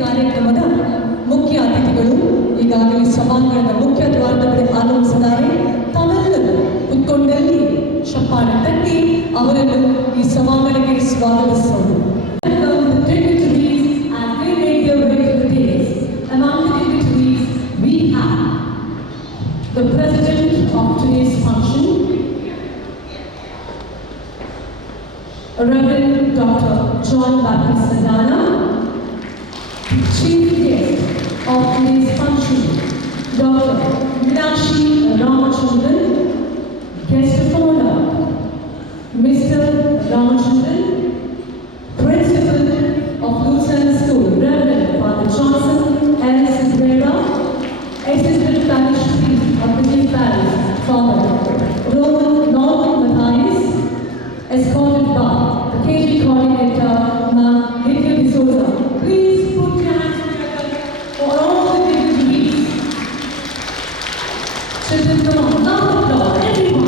ಕಾರ್ಯಕ್ರಮದ ಮುಖ್ಯ ಅತಿಥಿಗಳು ಈಗಾಗಲೇ ಸಭಾಂಗಣದ ಮುಖ್ಯ ದ್ವಾರದ ಬಳಿ ಆಗಮಿಸಿದ್ದಾರೆ. ತಾವೆಲ್ಲರೂ ಕುತ್ಕೊಂಡಲ್ಲಿ ಚಪ್ಪಾಳೆ ತಟ್ಟಿ ಅವರನ್ನು ಈ ಸಭಾಂಗಣಕ್ಕೆ ಸ್ವಾಗತಿಸೋಣ. The president of today's function, Reverend Dr. John Baptist Sandana. Chief guest of today's function, Dr. Meenakshi Ramachandran. Guest of honor, Mr. Ramachandran. Principal of Lucerne School, Reverend Father Johnson L. Sibrera. Assistant Parish Priest of the Chief Parish, Father Roman Norman Matthias, escorted by the KG coordinator, Ma'am Lydia D'Souza. Please put your hands together for all the dignitaries. Children, come on, now applaud, everyone.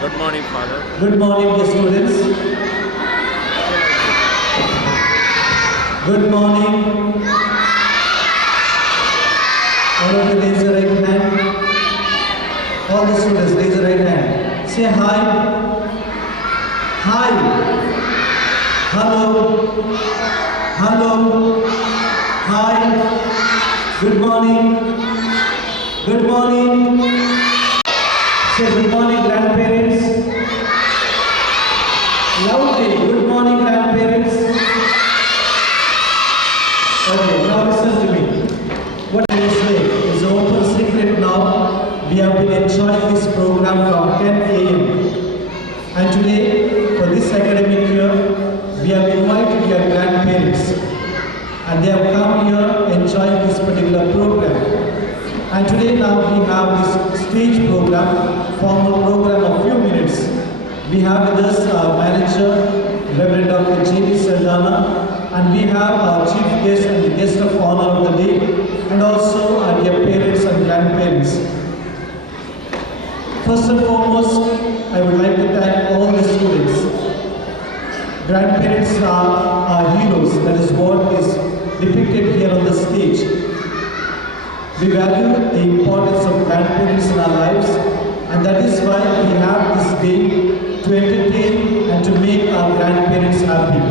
Good morning, Father. Good morning, dear students. Good morning. All of you raise your right hand. All the students raise your right hand. Say hi. Hi. Hello. Hello. Hi. Good morning. Good morning. Say good morning, grandparents. Loudly. Good morning, grandparents. Okay, now listen to me. What I will say is an open secret now. We have been enjoying this program from 10 a.m. And today, for this academic year, we have invited your grandparents. And they have come here enjoying this particular program. And today now we have this stage program, formal program of few minutes. We have with us our manager, Reverend Dr. J.D. Saldana, and we have our chief guest and the guest of honor of the day, and also our dear parents and grandparents. First and foremost, I would like to thank all the students. Grandparents are our heroes, that is what is depicted here on the stage. We value the importance of grandparents in our lives, and that is why we have this day to entertain and to make our grandparents happy.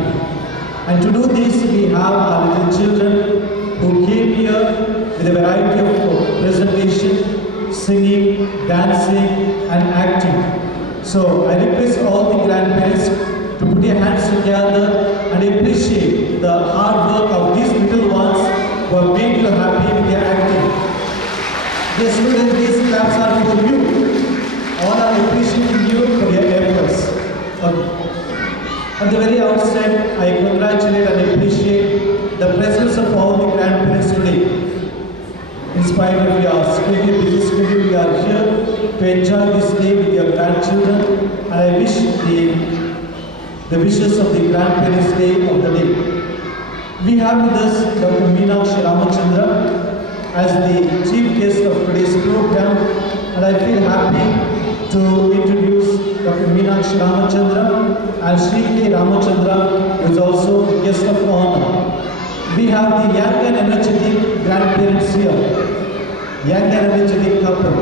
And to do this, we have our little children who came here with a variety of presentation, singing, dancing, and acting. So I request all the grandparents to put your hands together and appreciate the hard work of these little ones who have made you happy with their acting. Dear students, these claps are for you. All are appreciating you for your efforts. At the very outset, I congratulate and appreciate the presence of all the grandparents today. In spite of your busy schedule, we are here to enjoy this day with your grandchildren, and I wish the wishes of the Grandparents' Day of the day. We have with us Dr. Meenakshi Ramachandra as the chief guest of today's program, and I feel happy to introduce Dr. Meenakshi Ramachandra and Sri K. Ramachandra, who is also the guest of honor. We have the young and energetic grandparents here, young and energetic couple.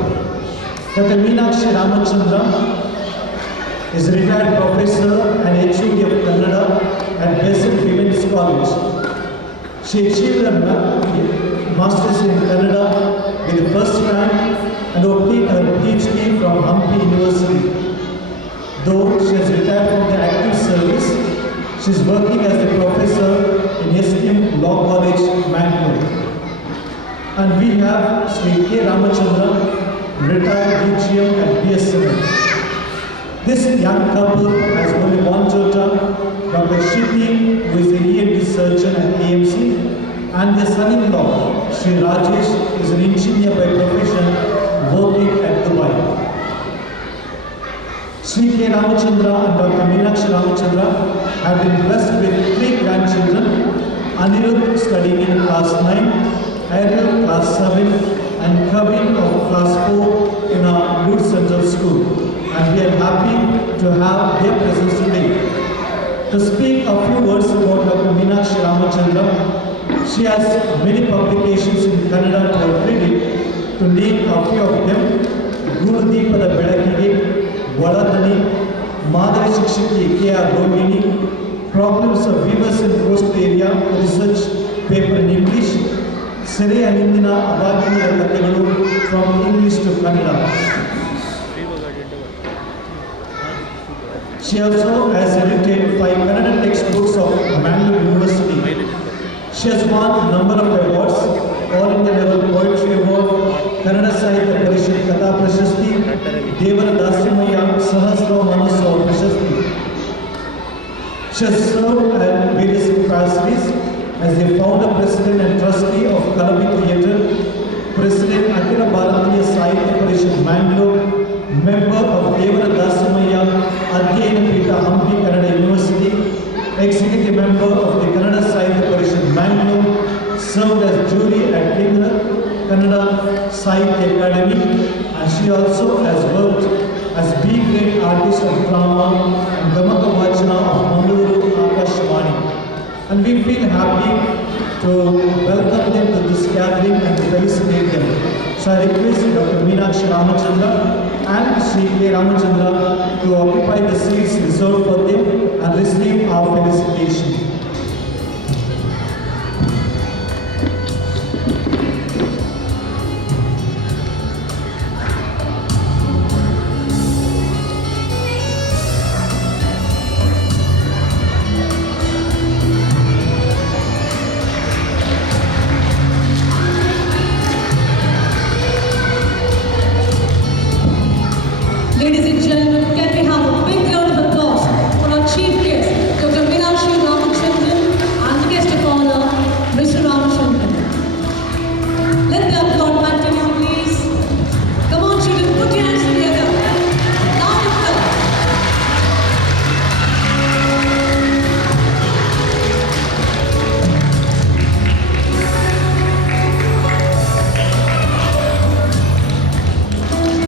Dr. Meenakshi Ramachandra is a retired professor and HOD of Kannada at Besant Women's College. She achieved a master's in Kannada with the first rank and obtained her PhD from Hampi University. Though she has retired from the active service, she is working as a professor in STM Law College, Mangalore. And we have Sri K. Ramachandra, retired DGM at BSNL. This young couple has only one daughter, Dr. Shruti, who is an ENT surgeon at AMC, and their son-in-law, Sri Rajesh, is an engineer by profession working at Dubai. Sri K. Ramachandra and Dr. Meenakshi Ramachandra have been blessed with 3 grandchildren: Anirudh studying in class 9, Ariel class 7, and Kavin of class 4 in our Root Central School. And we are happy to have their presence today. To speak a few words about Dr. Meenakshi Ramachandra, she has many publications in Kannada to her credit. To name a few of them: Gurudeepada Bedakige, Valadani, Madhuri Shikshiki K.R. Rohini, Problems of Weavers in Coastal Area, research paper in English, Sere Anindina Abhagini Kathegalu from English to Kannada. She also has edited 5 Kannada textbooks of Mangalore University. She has won a number of awards: All India Level Poetry Award, Kannada Sahitya Parishad Katha Prashasti, Devara Dasimaya Sahasra Manasava Prashasti. She has served at various capacities as the founder, president and trustee of Kalavi Theatre, president Akhila Bharatiya Sahitya Parishad Mangalore, member of Devara Dasimaya Adhyayana Peetha Hampi Kannada University, executive member of the Kannada Sahitya Parishad Mangalore, served as jury at Kendra Kannada Sahitya Academy, and she also has worked as B grade appreciate artists of drama and Gamaka Vachana of Mangaluru Akashvani. And we feel happy to welcome them to this gathering and to felicitate them. So I request Dr. Meenakshi Ramachandra and Sri K. Ramachandra to occupy the seats reserved for them and receive our felicitation. Ladies and gentlemen, can we have a big round of applause for our chief guest, Dr. Meenakshi Ramachandran, and the guest of honor, Mr. Ramachandran. Let the applaud continue, please. Come on, children, put your hands together. Loud applause.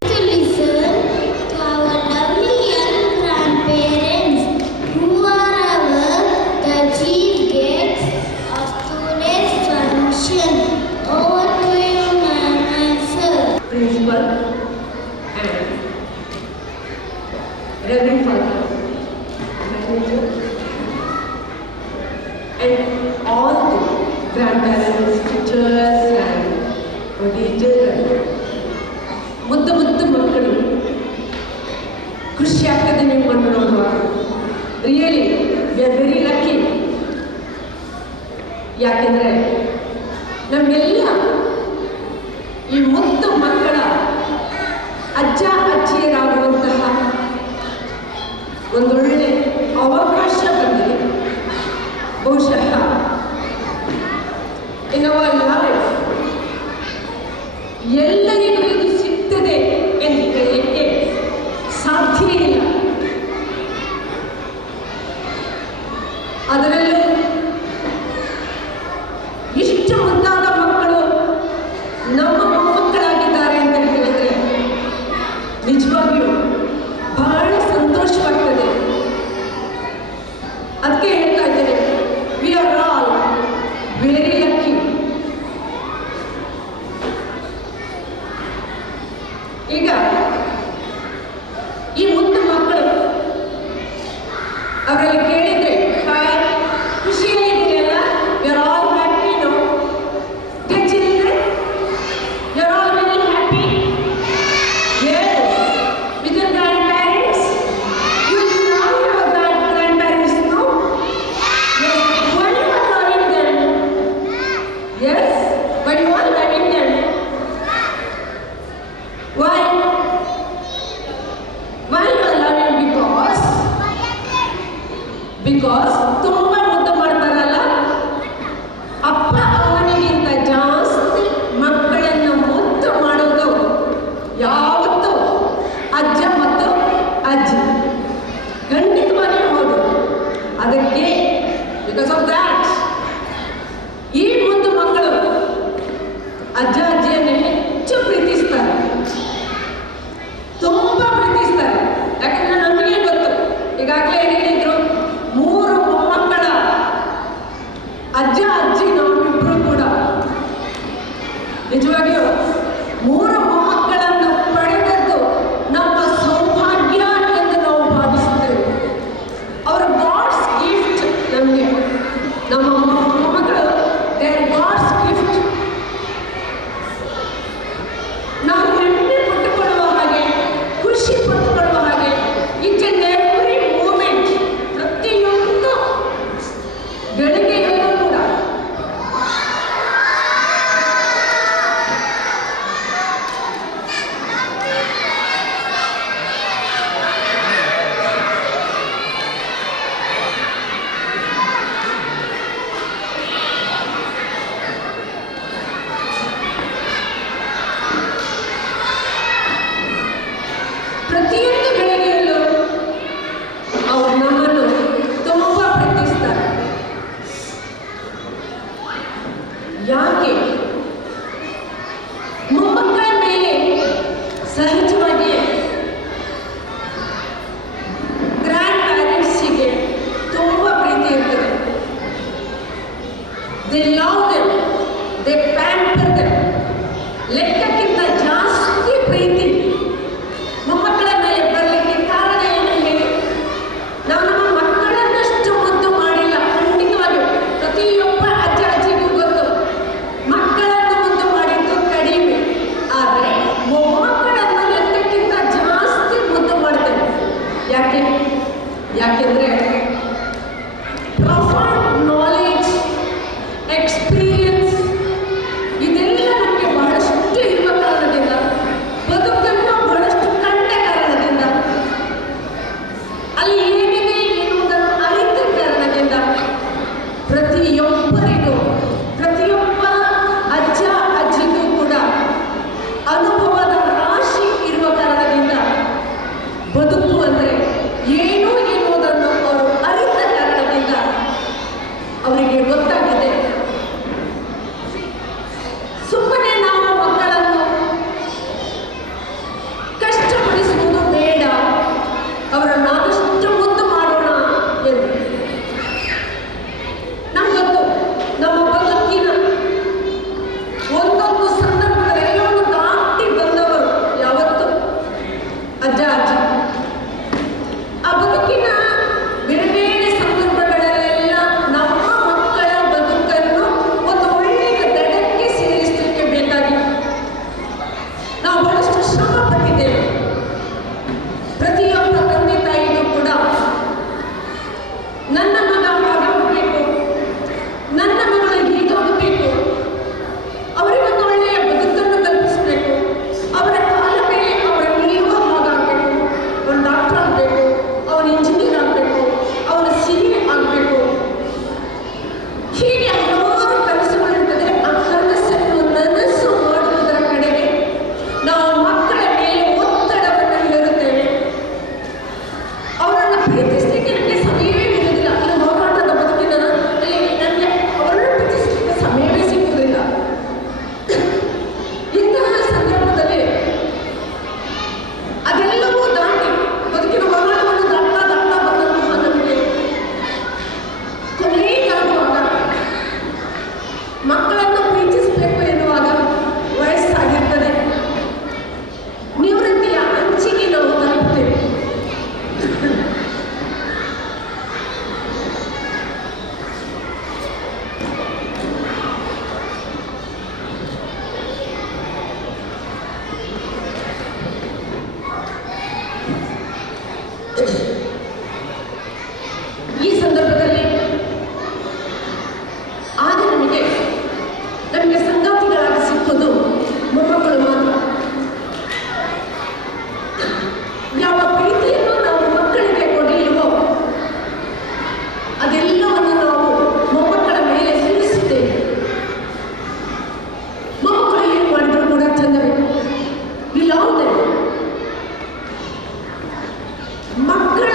To listen to our lovely young grandparents who are the chief guests of today's function. Over to you, ma'am, sir. Principal and Reverend Father, manager, and all the grandparents, teachers, and teachers. ಮುದ್ದು ಮಕ್ಕಳು ಖುಷಿ ಆಗ್ತದೆ ನಿಮ್ಮನ್ನು ನೋಡುವಾಗ. Really we are very lucky. ಯಾಕೆಂದರೆ ನಮಗೆಲ್ಲ ಈ ಮುದ್ದು ಮಕ್ಕಳ ಅಜ್ಜ ಅಜ್ಜಿಯರಾಗುವಂತಹ ಒಂದೊಳ್ಳೆ ಅವಕಾಶ ಬಂದಿದೆ. ಬಹುಶಃ ಇನ್ ಅವರ್ ಲೈಫ್ ಎಲ್ಲರಿಗೂ ಇದು ಸಿಗ್ತದೆ ಎಂದು ಹೇಳಲಿಕ್ಕೆ ಸಾಧ್ಯ ಇಲ್ಲ. ಅದರಲ್ಲೂ ಇಷ್ಟು ಮುದ್ದಾದ ಮಕ್ಕಳು ನಮ್ಮ ಮೊಮ್ಮಕ್ಕಳಾಗಿದ್ದಾರೆ ಅಂತ ಹೇಳಿದರೆ ನಿಜವಾಗಿಯೂ ಬಹಳ ಸಂತೋಷವಾಗ್ತದೆ. ಅದಕ್ಕೆ ಹೇಳ್ತಾ ಇದ್ದೇನೆ, we are all very lucky. ಈಗ ಈ ಮುದ್ದು ಮಕ್ಕಳು ಅವರಲ್ಲಿ ಕೇಳಿದ್ರೆ ಹಾಯ್ ಖುಷಿಯಾಗಿದೆಯಲ್ಲ, we are all happy no dear children, you are all very happy. Yes, with your grandparents. You love your grandparents no? Yes, why you are loving them? Yes, but you are loving them. Why? Why you are loving? Because ತುಂಬ ಮುದ್ದು ಮಾಡ್ತಾರಲ್ಲ, ಅಪ್ಪ ಅವನಿಗಿಂತ ಜಾಸ್ತಿ ಮಕ್ಕಳನ್ನು ಮುದ್ದು ಮಾಡೋದು ಯಾವತ್ತೂ ಅಜ್ಜ ಮತ್ತು ಅಜ್ಜಿ. ಖಂಡಿತವಾಗಿಯೂ ಹೌದು. ಅದಕ್ಕೆ ಬಿಕಾಸ್ ಆಫ್ ದ್ಯಾಟ್ ಈ ಮುದ್ದು ಮಕ್ಕಳು ಅಜ್ಜ ಅಜ್ಜಿಯನ್ನು ಹೆಚ್ಚು ಪ್ರೀತಿಸ್ತಾರೆ, ತುಂಬ ಪ್ರೀತಿಸ್ತಾರೆ. ಯಾಕಂದ್ರೆ ನಮಗೆ ಗೊತ್ತು, ಈಗಾಗಲೇ ಹೇಳಿದ್ರು 3 ಮೊಮ್ಮಕ್ಕಳ they love them, they pamper them. ಲೆಕ್ಕಕ್ಕಿಂತ ಜಾಸ್ತಿ ಪ್ರೀತಿ ಮೊಮ್ಮಕ್ಕಳ ಮೇಲೆ ಬರಲಿಕ್ಕೆ ಕಾರಣ ಏನು ಹೇಳಿ? ನಾವು ನಮ್ಮ ಮಕ್ಕಳನ್ನಷ್ಟು ಮುದ್ದು ಮಾಡಿಲ್ಲ. ಖಂಡಿತವಾಗಿಯೂ ಪ್ರತಿಯೊಬ್ಬ ಅಜ್ಜ ಅಜ್ಜಿಗೂ ಗೊತ್ತು, ಮಕ್ಕಳನ್ನು ಮುದ್ದು ಮಾಡಿದ್ದು ಕಡಿಮೆ, ಆದರೆ ಮೊಮ್ಮಕ್ಕಳನ್ನು ಲೆಕ್ಕಕ್ಕಿಂತ ಜಾಸ್ತಿ ಮುದ್ದು ಮಾಡ್ತೇವೆ. ಯಾಕೆಂದ್ರೆ ಪ್ರೊಫೌಂಡ್ ನಾಲೆಡ್ಜ್, ಎಕ್ಸ್ಪೀರಿಯನ್ಸ್ ಇದೆಲ್ಲ ನಮಗೆ ಬಹಳಷ್ಟು ಇರುವ ಕಾರಣದಿಂದ, ಬದುಕನ್ನು ಬಹಳಷ್ಟು ಕಂಡ ಕಾರಣದಿಂದ, ಅಲ್ಲಿ ಏನಿದೆ ಎನ್ನುವುದನ್ನು ಅರಿತ ಕಾರಣದಿಂದ ಪ್ರತಿಯೊಬ್ಬರಿಗೂ, ಪ್ರತಿಯೊಬ್ಬ ಅಜ್ಜ ಅಜ್ಜಿಗೂ ಕೂಡ ಅನುಭವದ ರಾಶಿ ಇರುವ ಕಾರಣದಿಂದ ಬದುಕು ಅಂದರೆ ಏನು ಎನ್ನುವುದನ್ನು ಅವರು ಅರಿತ ಕಾರಣದಿಂದ ಅವರಿಗೆ ಗೊತ್ತಾಗಿದೆ. ಸುಮ್ಮನೆ ನಾವು ಮಕ್ಕಳನ್ನು ಕಷ್ಟಪಡಿಸುವುದು ಬೇಡ, ಅವರನ್ನು ಆದಷ್ಟು ಮುದ್ದು ಮಾಡೋಣ ಎಂದು. ನಮ್ಗೆ ಗೊತ್ತು, ನಮ್ಮ ಬದುಕಿನ ಒಂದೊಂದು ಸಂದರ್ಭದಲ್ಲಿ ಎಲ್ಲವನ್ನು ದಾಟಿ ಬಂದವರು ಯಾವತ್ತು ಅಜ್ಜ ಅಜ್ಜಿ. ಆ ಬದುಕಿನ ಬೇರೆ ಬೇರೆ ಸಂದರ್ಭಗಳಲ್ಲೆಲ್ಲ ನಮ್ಮ ಮಕ್ಕಳ ಬದುಕನ್ನು ಒಂದು ಒಳ್ಳೆಯ ದಡಕ್ಕೆ ಸೇರಿಸಲಿಕ್ಕೆ ಬೇಕಾಗಿ ನಾವು ಬಹಳಷ್ಟು ಶ್ರಮ ಪಟ್ಟಿದ್ದೇವೆ. ಪ್ರತಿಯೊಬ್ಬ ತಂದೆ ತಾಯಿಗೂ ಕೂಡ ನನ್ನ ಮಗ ಹಾಗಾಗಬೇಕು, ನನ್ನ ಮಗಳು ಹೀಗಾಗಬೇಕು, ಅವರಿಗೊಂದು ಒಳ್ಳೆಯ ಬದುಕನ್ನು ಕಲ್ಪಿಸಬೇಕು, ಅವರ ಕಾಲ ಮೇಲೆ ಅವರ ನಿಲ್ಲುವ ಹಾಗಾಗಬೇಕು, ಅವನು ಡಾಕ್ಟರ್ ಆಗಬೇಕು, ಅವನು ಇಂಜಿನಿಯರ್ ಆಗಬೇಕು, ಅವನು ಸಿಎ ಆಗಬೇಕು, ಹೀಗೆ ಹಲವಾರು ಕನಸುಗಳಿರ್ತದೆ. ಆ ಕನಸನ್ನು ನನಸು ಮಾಡುವುದರ ಕಡೆಗೆ ನಾವು ಮಕ್ಕಳ ಮೇಲೆ ಒತ್ತಡವನ್ನು ಹೇರುತ್ತೇವೆ. ಅವರನ್ನು ಪ್ರೀತಿಸಲಿಕ್ಕೆ ನನಗೆ ಸಮಯವೇ ಇರುವುದಿಲ್ಲ. ಈ ಹೋರಾಟದ ಬದುಕಿನಲ್ಲಿ ನನಗೆ ಅವರನ್ನು ಪ್ರೀತಿಸಲಿಕ್ಕೆ ಸಮಯವೇ ಸಿಕ್ಕುವುದಿಲ್ಲ. ಇಂತಹ ಸಂದರ್ಭದಲ್ಲಿ ಅದೆಲ್ಲವೂ ದಾಟಿ ಬದುಕಿನ ಹೋರಾಟವನ್ನು ದಾಟ್ತಾ ಬಂದಂತಹ ನಮಗೆ ಕೊನೆಗಾಗುವಾಗ ಮಕ್ಕಳನ್ನು ಪ್ರೀತಿಸಬೇಕು ಎನ್ನುವಾಗ ವಯಸ್ಸಾಗಿರ್ತದೆ, ನಿವೃತ್ತಿಯ ಅಂಚಿಗೆ ನಾವು ತಲುಪುತ್ತೇವೆ. ಈ ಸಂದರ್ಭದಲ್ಲಿ ಆಗ ನಮಗೆ ಸಂಗಾತಿಗಳಾಗಿ ಸಿಕ್ಕುವುದು ಮೊಮ್ಮಕ್ಕಳು ಮಾತ್ರ. ಯಾವ ಪ್ರೀತಿಯನ್ನು ನಾವು ಮಕ್ಕಳಿಗೆ ಕೊಡಲಿಲ್ವೋ ಅದೆಲ್ಲವನ್ನು ನಾವು ಮೊಮ್ಮಕ್ಕಳ ಮೇಲೆ ಸುರಿಸುತ್ತೇವೆ. ಮೊಮ್ಮಕ್ಕಳು ಏನು ಮಾಡಿದ್ರು ಕೂಡ ಚಂದವೇ, ವಿ ಲವ್ ದೆಮ್. ಮಕ್ಕಳ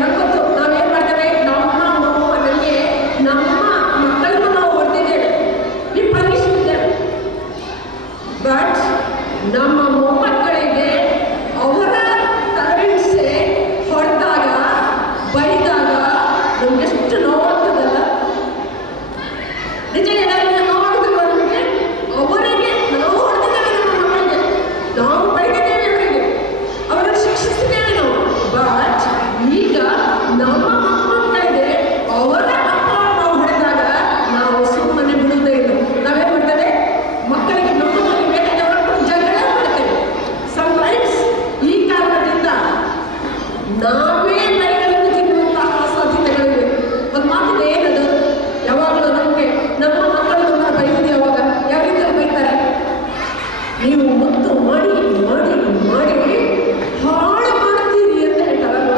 ನನಗೆ ಗೊತ್ತು ನಾವೇನು ಮಾಡ್ತೇವೆ, ನಮ್ಮ ನನಗೆ ನಮ್ಮ ಮಕ್ಕಳನ್ನು ನಾವು ಹೊಡೆದಿದ್ದೇವೆ, ವಿ ಪನಿಷ್ ದೆಮ್. ಬಟ್ ನಮ್ಮ ಮೊಮ್ಮಕ್ಕಳಿಗೆ ಅವರ ಪೇರೆಂಟ್ಸೇ ಹೊಡೆದಾಗ ಬೈದಾಗ ನಮ್ಗೆಷ್ಟು ನೋವಾಗ್ತದಲ್ಲ. ನಿಜ ಏನಾದರೂ ನೋವಾಗುದಿಲ್ಲ ನಮಗೆ. ಅವರಿಗೆ ನಾವು ಹೊಡೆದಿದ್ದೇವೆ, ನಮ್ಮ ಮಕ್ಕಳಿಗೆ ನಾವು ಬೈದಿದ್ದೇವೆ, ಅವರಿಗೆ ಶಿಕ್ಷಿಸಿದ್ದೇವೆ ನಾವು. ಬಟ್ ಈಗ ನಮ್ಮ ಮಕ್ಕಳಿಗೆ ಅವರ ಅಪ್ಪ ನಾವು ಹೊಡೆದಾಗ ನಾವು ಸುಮ್ಮನೆ ಬಿಡುವುದೇ ಇಲ್ಲ. ನಾವೇನು ಮಾಡ್ತೇವೆ, ಮಕ್ಕಳಿಗೆ ನಮ್ಮ ಮಕ್ಕಳಿಗೆ ಬೇಕಾದವರ ಜಗಳ ಮಾಡ್ತೇವೆ. ಸಮ್ಟೈಮ್ಸ್ ಈ ಕಾರಣದಿಂದ ನಾವೇ ಬೈಗಳನ್ನು ತಿನ್ನುವಂತಹ ಸಾಧ್ಯತೆಗಳಿವೆ. ಒಂದು ಮಾತಿದೆ, ಏನದು, ಯಾವಾಗಲೂ ನಮಗೆ ನಮ್ಮ ಮಕ್ಕಳು ನಮ್ಮ ಬೈದಿದೆ. ಯಾವಾಗ ಯಾವ ರೀತಿಯಲ್ಲಿ ಬೈತಾರೆ, ನೀವು ಮುತ್ತು ಮಾಡಿ ಮಾಡಿ ಮಾಡಿ ಹಾಳು ಮಾಡ್ತೀರಿ ಅಂತ ಹೇಳ್ತಾರಲ್ವ.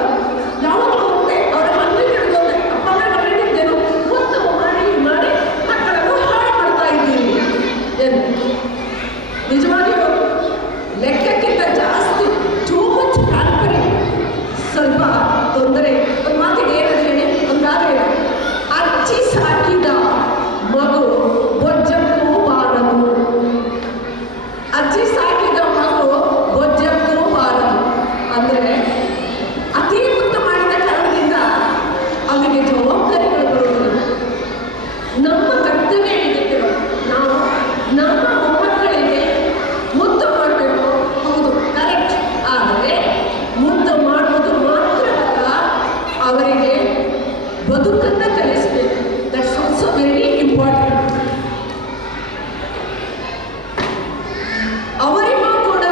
ಯಾವಾಗಲೂ ಒಂದೇ ಅವರ ಮಕ್ಕಳಿಗೆ ಹಿಡಿದೋದೆ, ಅಪ್ಪ ಅಮ್ಮ ಕಂಡಿದ್ದೇನು, ಮುತ್ತು ಮಾಡಿ ಮಾಡಿ ಮಕ್ಕಳನ್ನು ಹಾಳು ಮಾಡ್ತಾ ಇದ್ದೀರಿ ಏನು. ನಿಜವಾಗಿಯೂ ಲೆಕ್ಕಕ್ಕಿಂತ ಜಾಸ್ತಿ ಟೂ ಮಚ್ ಪ್ಯಾಂಪರಿಂಗ್ ಸ್ವಲ್ಪ ತೊಂದರೆ. ಒಂದು ಮಾತಿಗೆ ಏನಂತ ಹೇಳಿ, ಒಂದು ಗಾದೆ ಇದೆ, ಅಚ್ಚಿ ಸಾಕಿದ ಮಗು ಬೊಜ್ಜಕ್ಕೂ ಬಾರದು. ಅಜ್ಜಿ ಸಾಕಿದ ಮಗು ಬೊಜ್ಜಕ್ಕೂ ಬಾರದು ಅಂದರೆ ಅತಿ ಮುತ್ತು ಮಾಡಿದ ಕಾರಣದಿಂದ ಅವರಿಗೆ ಜವಾಬ್ದಾರಿಗಳು ಬರುವುದಿಲ್ಲ. ನಮ್ಮ ಕರ್ತವ್ಯ ಏನಿದೆ, ನಾವು ನಮ್ಮ ಮೊಮ್ಮಕ್ಕಳಿಗೆ ಮುದ್ದು ಮಾಡಬೇಕು, ಹೌದು ಕರೆಕ್ಟ್. ಆದರೆ ಮುದ್ದು ಮಾಡುವುದು ಮಾತ್ರವಲ್ಲ, ಅವರಿಗೆ ಬದುಕನ್ನು ಕಲಿಸಬೇಕು. That's also very important. ಅವರಿಗೂ ಕೂಡ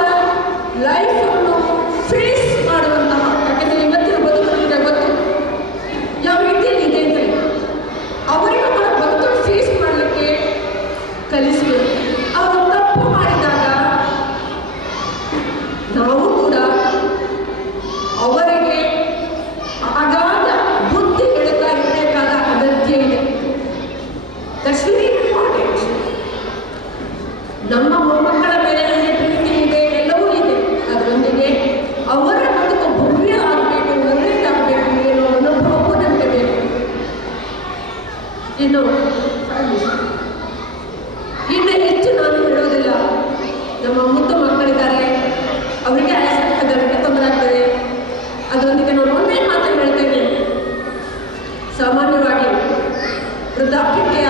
ಲೈಫನ್ನು ಫೇಸ್ ಮಾಡುವಂತಹ, ಯಾಕೆಂದರೆ ಇವತ್ತಿನ ಬದುಕಿನ ಗೊತ್ತು ಯಾವ ರೀತಿಯಲ್ಲಿ ಇದೆ ಅಂತ. ಅವರಿಗೂ ಕೂಡ ಬದುಕನ್ನು ಫೇಸ್ ಮಾಡಲಿಕ್ಕೆ ಕಲಿಸಬೇಕು. ಅವರು ತಪ್ಪು ಮಾಡಿದಾಗ ನಾವು ಕೂಡ ಅವರಿಗೆ ಅಗಾಧ ಬುದ್ಧಿ ಹೇಳ್ತಾ ಇರಬೇಕಾದ ಅಗತ್ಯ ಇದೆ. That's very important. ನಮ್ಮ ಮೊಮ್ಮಕ್ಕಳ ಮೇಲೆ ನಮಗೆ ಪ್ರೀತಿ ಇದೆ, ಎಲ್ಲವೂ ಇದೆ. ಅದರೊಂದಿಗೆ ಅವರ ಬದುಕು ಭವ್ಯ ಆಗಬೇಕು, ಒಳ್ಳೆಯದಾಗಬೇಕು ಏನೋ ಅನುಭವವೂ ನಮಗೆ ಬೇಕು. ಇನ್ನು ಹೆಚ್ಚು ನಾನು ಹೇಳೋದಿಲ್ಲ. ನಮ್ಮ ಮುದ್ದು ಮಕ್ಕಳಿದ್ದಾರೆ, ಅವರಿಗೆ ಅದಕ್ಕೆ ತೊಂದರೆ ಆಗ್ತದೆ. ಅದರೊಂದಿಗೆ ನಾನು ಒಂದೇ ಮಾತು ಹೇಳ್ತೇನೆ, ಸಾಮಾನ್ಯವಾಗಿ ವೃದ್ಧಾಪ್ಯಕ್ಕೆ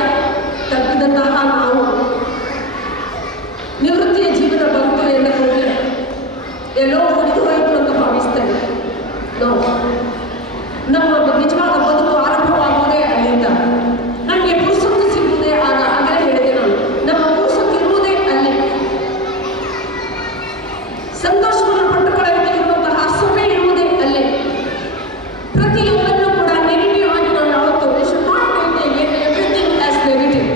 ತಪ್ಪಿದಂತಹ ನಾವು ನಿವೃತ್ತಿಯ ಜೀವನ ಬಂತು ಎಂದುಕೊಂಡ್ರೆ ಎಲ್ಲೋ ಮುಗಿದು ಹೋಯಿತು ಅಂತ ಭಾವಿಸ್ತೇವೆ ನಾವು. ನಮ್ಮ ನಿಜವಾದ ಬದುಕು ಆರಂಭವಾಗುವುದೇ ಅಲ್ಲಿಂದ. ನನಗೆ ಪುರುಸೊತ್ತು ಸಿಗುವುದೇ ಆಗ. ಆಗಲೇ ಹೇಳಿದೆ ನಾನು, ನಮ್ಮ ಪುರುಸೊತ್ತು ಇರುವುದೇ ಅಲ್ಲಿ. ಸಂತೋಷವನ್ನು ಪಟ್ಟುಕೊಳ್ಳಲಿಕ್ಕೆ ಇರುವಂತಹ ಸಮಯ ಇರುವುದೇ ಅಲ್ಲಿ. ಪ್ರತಿಯೊಂದನ್ನು ಕೂಡ ನೆಗೆಟಿವ್ ಆಗಿ ನಾವು ಯಾವತ್ತೂ everything as negative.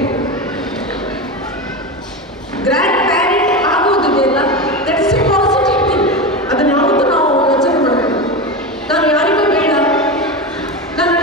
Grandparent ಆಗೋದಿದೆಯಲ್ಲ, that is a positive thing. ಅದನ್ನು ಯಾವತ್ತೂ ನಾವು ಯೋಚನೆ ಮಾಡಬೇಕು. ನಾನು ಯಾರಿಗೂ ಬೇಡ, ನನ್ನ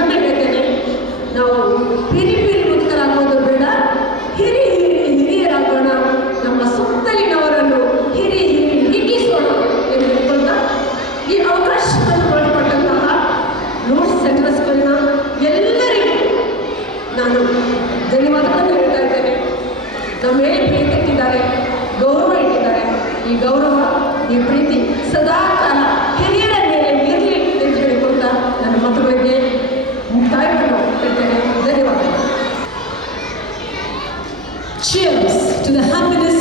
ಇನ್ನೊಮ್ಮೆ ಹೇಳ್ತೇನೆ, ನಾವು ಪಿರಿ ಮುಕ್ತರಾಗೋದು ಬೇಡ, ಹಿರಿಯರಾಗೋಣ, ನಮ್ಮ ಸುತ್ತಲಿನವರನ್ನು ಹಿಗ್ಗಿಸೋಣ ಎಂದು ಹೇಳ್ಕೊಂಡ ಈ ಅವಕಾಶವನ್ನು ಮಾಡಿಕೊಟ್ಟಂತಹ ನೋಟ್ಸ್ ಸೆಂಟರ್ ಸ್ಕೂಲಿನ ಎಲ್ಲರಿಗೂ ನಾನು ಧನ್ಯವಾದಗಳನ್ನು ಹೇಳ್ತಾ ಇದ್ದೇನೆ. ನಮ್ಮ ಮೇಲೆ ಪ್ರೀತಿ ಇಟ್ಟಿದ್ದಾರೆ, ಗೌರವ ಇಟ್ಟಿದ್ದಾರೆ. ಈ ಗೌರವ, ಈ ಪ್ರೀತಿ ಸದಾ ಕಾಲ ಹಿರಿಯರ ಮೇಲೆ ಇರಲಿ ಎಂದು ಹೇಳಿಕೊಂಡ ನನ್ನ ಮತಗಳಿಗೆ ಮುಕ್ತಾಯವನ್ನು ಹೇಳ್ತೇನೆ. ಧನ್ಯವಾದಗಳು. Cheers to the happiness,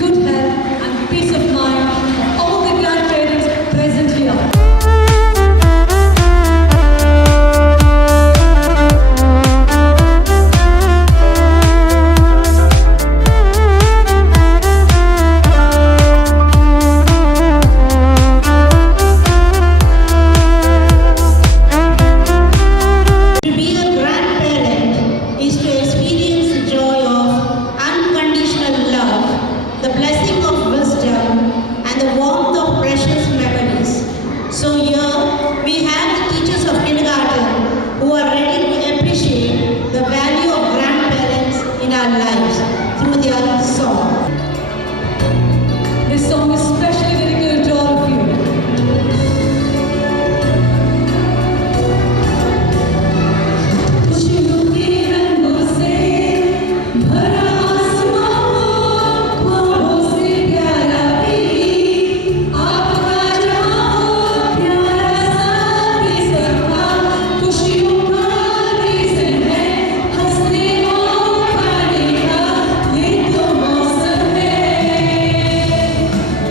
good health and peace of mind of all the grandparents present here. To be a grandparent is to experience the joy of unconditional love, the blessing of wisdom, and the warmth of precious memories. So here we have the teachers of kindergarten who are ready to appreciate the value of grandparents in our lives through their song. This song is specially dedicated to all of you. खुशियों के रंगों से भरा आसमां हो, ख्वाबों से प्यारा भी आपका जहां हो, प्यारा सा बेसब्रा खुशियों का रीज़न है, हंसने और खाने का ये तो मौसम है.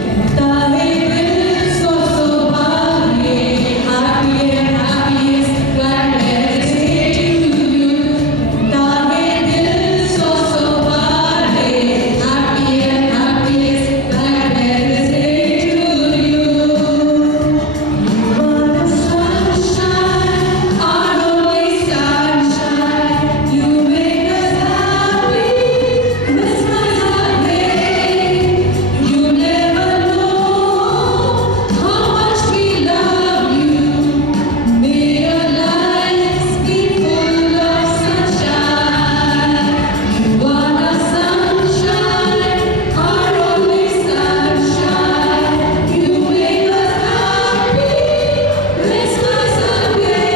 कहता है दिल सो भागे, happy and happiest grandparents day to you. कहता है दिल सो भागे, happy and happiest grandparents day to you. You are the sunshine, our only sunshine. You make us happy, Christmas Day. You never know how much we love you. May your lives be full of sunshine. You are the sunshine, our only sunshine. You make us happy, Christmas Day.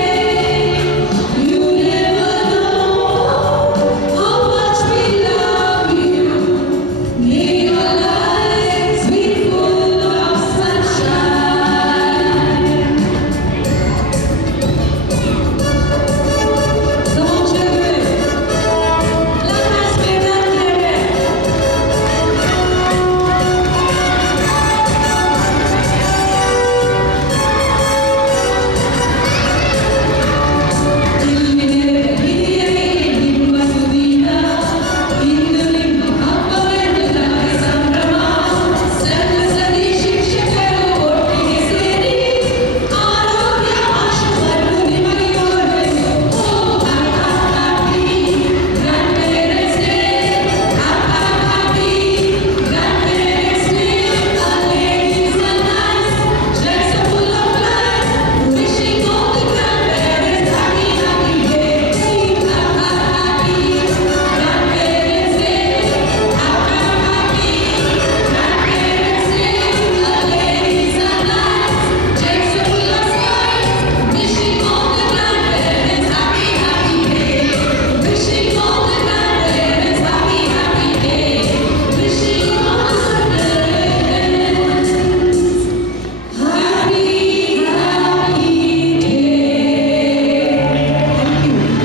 You never know how much we love you. May your lives be full of sunshine. Come on, children. Let us be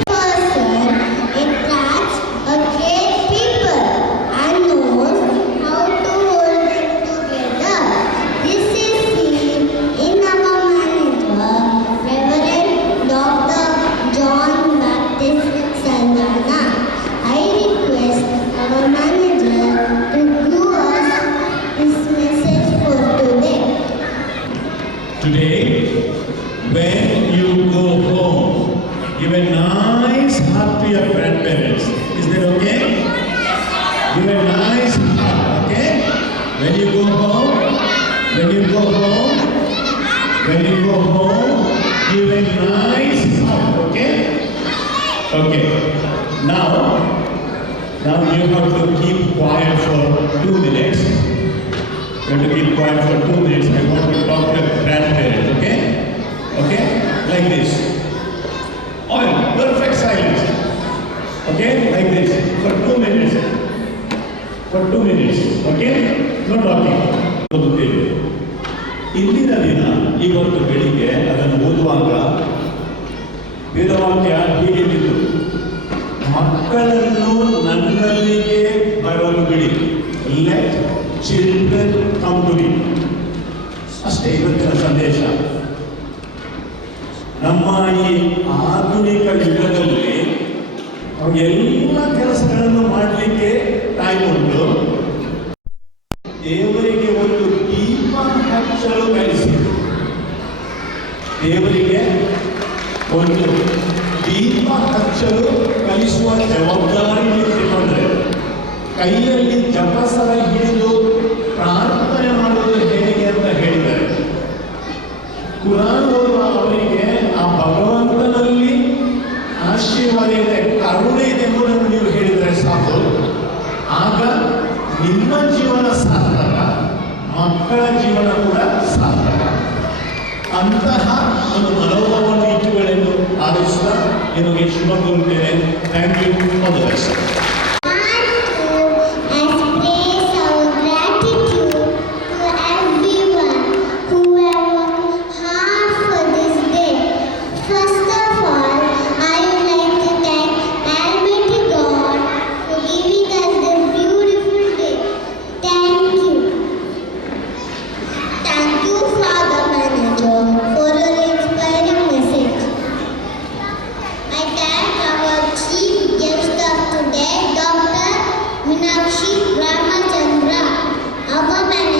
Person attracts a great people and knows how to hold them together. This is seen in our manager, Reverend Dr. John Baptist Saldana. I request our manager to give us his message for today. Today, when you go home, give a nice hug to your grandparents. Is that okay? Give a nice hug, okay? When you go home, give a nice hug, okay? Okay. Now you have to keep quiet for 2 minutes. You have to keep quiet for 2 minutes. I want to talk to your grandparents, okay? Okay? Like this. All perfect silence. Okay? Like this. For 2 minutes. For 2 minutes. Okay? No talking. ಓದುತ್ತೇವೆ. ಇಂದಿನ ದಿನ ಇವತ್ತು ಬೆಳಿಗ್ಗೆ ಅದನ್ನು ಓದುವಾಗ ವೇದವಾಕ್ಯ ಹೀಗೆ ಬಿದ್ದು ಮಕ್ಕಳನ್ನು ನನ್ನಲ್ಲಿಗೆ ಬರಲು ಬಿಡಿ. Let children come to me. ಅಷ್ಟೇ ಇವತ್ತಿನ ಸಂದೇಶ. ನಮ್ಮ ಈ ಆಧುನಿಕ ಯುಗದಲ್ಲಿ ಎಲ್ಲ ಕೆಲಸಗಳನ್ನು ಮಾಡಲಿಕ್ಕೆ ಟೈಮ್ ಉಂಟು. ದೇವರಿಗೆ ಒಂದು ದೀಪ ಹಚ್ಚಲು ಕಲಿಸಿ. ದೇವರಿಗೆ ಒಂದು ದೀಪ ಹಚ್ಚಲು ಕಲಿಸುವ ಜವಾಬ್ದಾರಿ ನೀವು ತಗೊಂಡ್ರೆ ಕೈಯಲ್ಲಿ ಜಪಸರ ಹಿಡಿದು ಪ್ರಾರ್ಥನೆ ಮಾಡುವುದು ಹೇಗೆ ಅಂತ ಹೇಳಿದ್ದಾರೆ. ಕುರಾನ್ ಓದುವ ಅವರಿಗೆ ಆ ಭಗವಂತನಲ್ಲಿ ಆಶೀರ್ವಾದ ಇದೆ, ಕರುಣೆ ಇದೆ ಎಂಬುದನ್ನು ನೀವು ಹೇಳಿದರೆ ಸಾಕು. ಆಗ ನಿಮ್ಮ ಜೀವನ ಸಾರ್ಥಕ, ಮಕ್ಕಳ ಜೀವನ ಕೂಡ ಸಾರ್ಥಕ. ಅಂತಹ ಒಂದು ಮನೋಭಾವವನ್ನು ಇಟ್ಟುಗಳೆಂದು ಆಲೋಚಿಸುತ್ತಾ ನಿಮಗೆ ಶುಭ ಕೋರುತ್ತೇನೆ. Thank you. All the best. Express our gratitude to everyone who have worked hard for this day. First of all, I would like to thank Almighty God for giving us this beautiful day. Thank you. Thank you, Father Manager, for your inspiring message. I thank our chief guest of today, Dr. Meenakshi Ramachandra, our manager.